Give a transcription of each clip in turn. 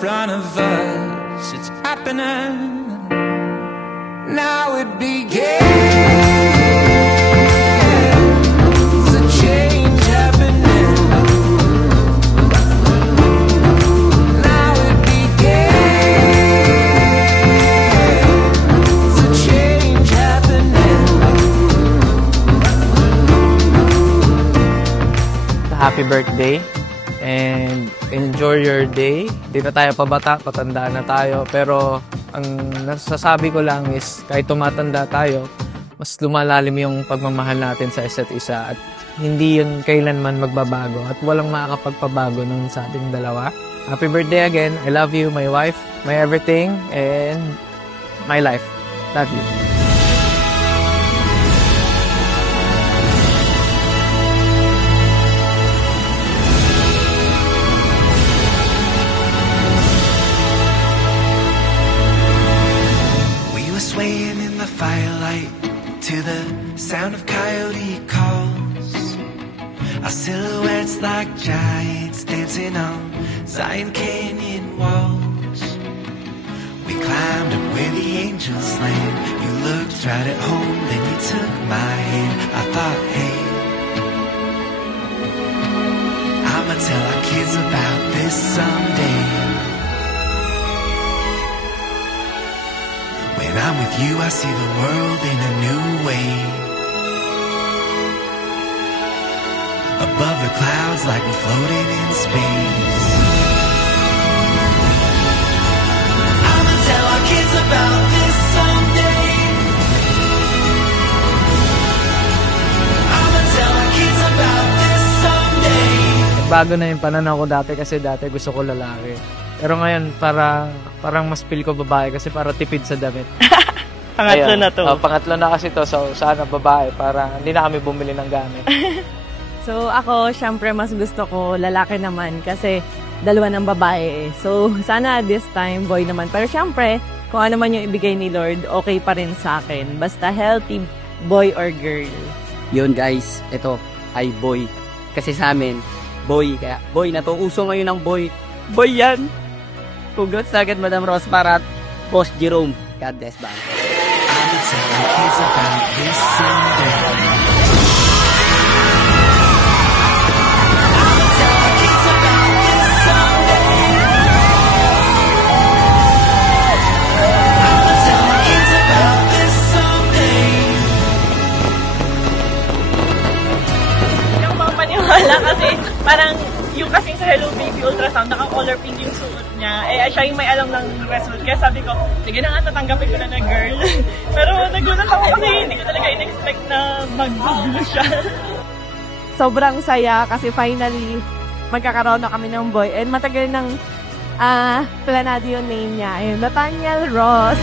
front of us. It's happening. Now it begins. A change happening. Now it begins. A change happening. Happy birthday and enjoy your day. Hindi na tayo pabata, patanda na tayo. Pero ang nasasabi ko lang is kahit tumatanda tayo, mas lumalalim yung pagmamahal natin sa isa't isa at hindi yun kailanman magbabago at walang makakapagpabago nun sa ating dalawa. Happy birthday again. I love you, my wife, my everything, and my life. Love you. Swaying in the firelight to the sound of coyote calls. Our silhouettes like giants dancing on Zion Canyon walls. We climbed up where the angels land. You looked right at home, then you took my hand. I thought, hey, I'ma tell our kids about this someday. When I'm with you, I see the world in a new way. Above the clouds like we're floating in space. I'ma tell our kids about this someday. I'ma tell our kids about this someday. Bago na yung pananaw ko dati kasi dati gusto ko lalaki. Pero ngayon, parang mas feel ko babae kasi para tipid sa damit. Pangatlo na to. Pangatlo na kasi to. So, sana babae para hindi na kami bumili ng gamit. So, ako, syempre, mas gusto ko lalaki naman kasi dalawa ng babae. So, sana this time, boy naman. Pero syempre, kung ano man yung ibigay ni Lord, okay pa rin sa akin. Basta healthy, boy or girl. Yun guys, ito ay boy. Kasi sa amin, boy. Kaya, boy, natuuso ngayon ng boy. Boy yan! Congrats agad, Madam Rose Parat, Boss Jerome. God bless, bang. I'ma tell our kids about this someday. I'ma tell our kids about this someday. I'ma tell our kids about this someday. Hindi ako makapaniwala kasi parang yung kasing sa Hello Baby ultrasound, naka-color pink yung suot niya. Eh, siya yung may alam ng result. Kaya sabi ko, sige na nga, tatanggapin ko na girl. Pero nagulat ako kasi hindi ko talaga in-expect na mag-blue siya. Sobrang saya kasi finally, magkakaroon na kami ng boy. And matagal nang planado yung name niya. Ayun, Nathaniel Ross.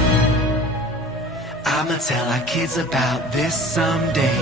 I'ma tell our kids about this someday.